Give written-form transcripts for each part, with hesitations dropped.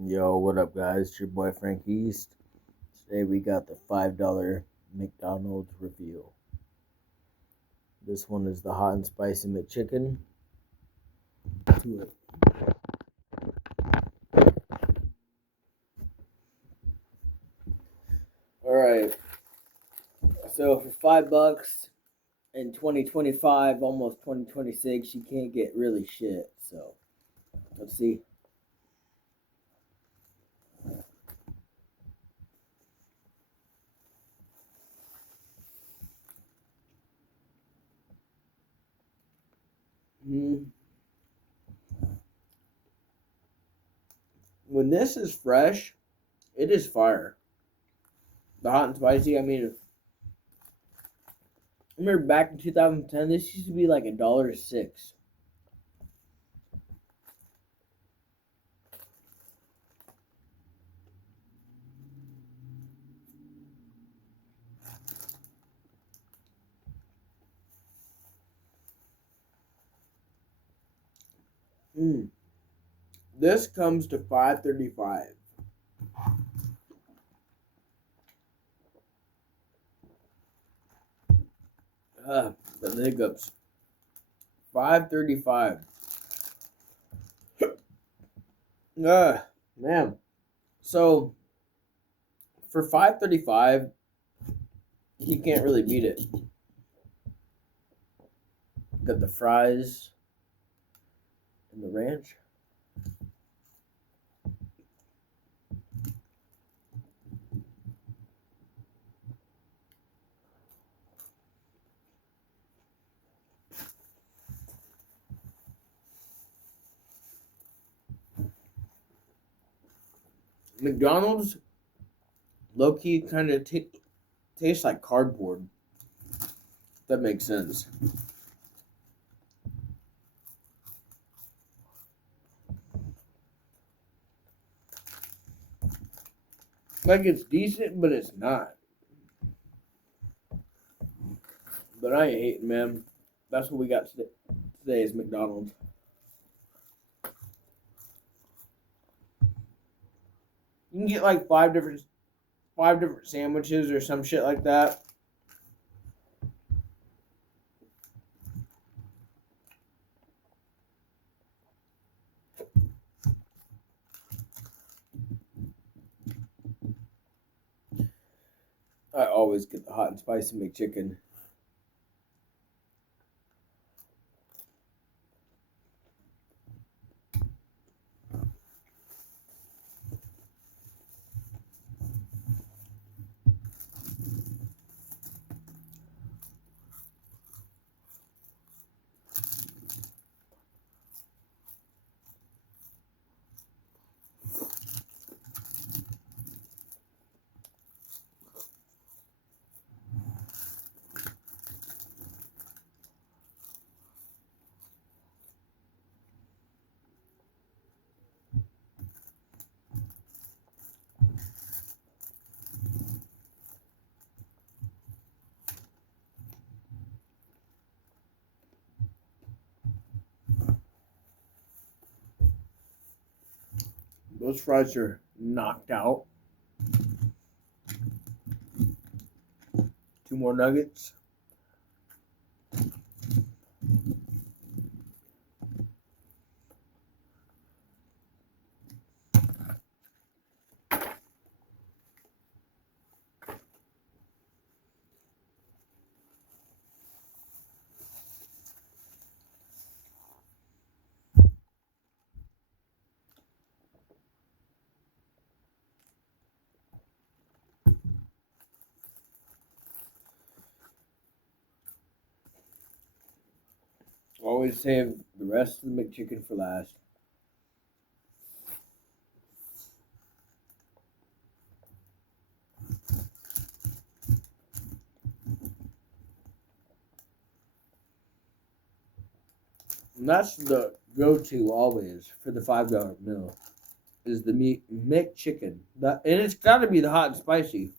Yo, what up, guys? It's your boy Frank East. Today we got the $5 McDonald's review. This one is the hot and spicy McChicken. To it. All right. So for $5 in 2025, almost 2026, you can't get really shit. So let's see. When this is fresh, it is fire. The hot and spicy. I remember back in 2010, this used to be like $1.06. This comes to $5.35. The hiccups. $5.35. Man. So for $5.35, you can't really beat it. Got the fries and the ranch. McDonald's low key kind of tastes like cardboard. That makes sense. Like it's decent, but it's not. But I ain't hating, man. That's what we got today. Today is McDonald's. You can get like five different sandwiches or some shit like that. I always get the hot and spicy McChicken. Those fries are knocked out. Two more nuggets. Always save the rest of the McChicken for last. And that's the go-to always for the $5 meal is the McChicken. And it's got to be the hot and spicy.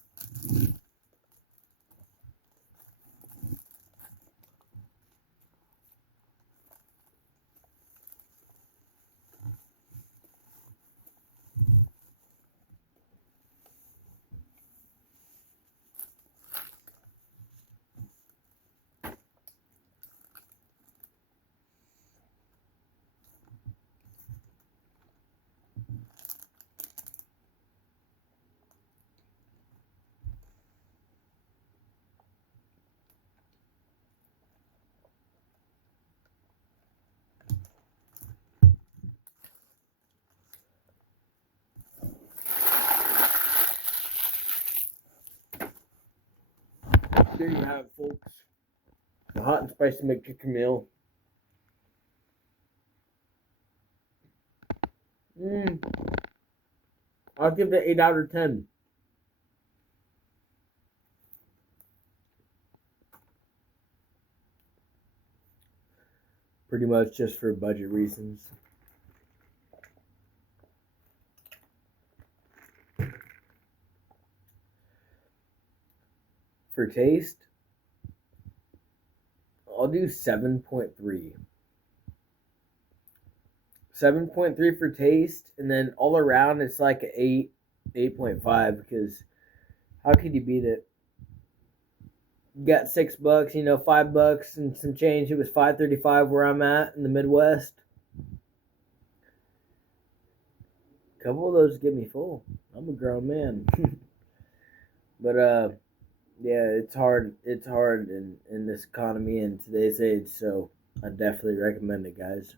there you have it, folks. The hot and spicy McChicken meal. I'll give it 8 out of 10. Pretty much just for budget reasons. For taste, I'll do 7.3. 7.3 for taste, and then all around it's like an 8, 8.5, because how could you beat it? You got $6, $5 and some change. It was $5.35 where I'm at in the Midwest. A couple of those get me full. I'm a grown man. But yeah, it's hard. It's hard in this economy and today's age. So I definitely recommend it, guys.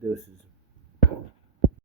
Deuces.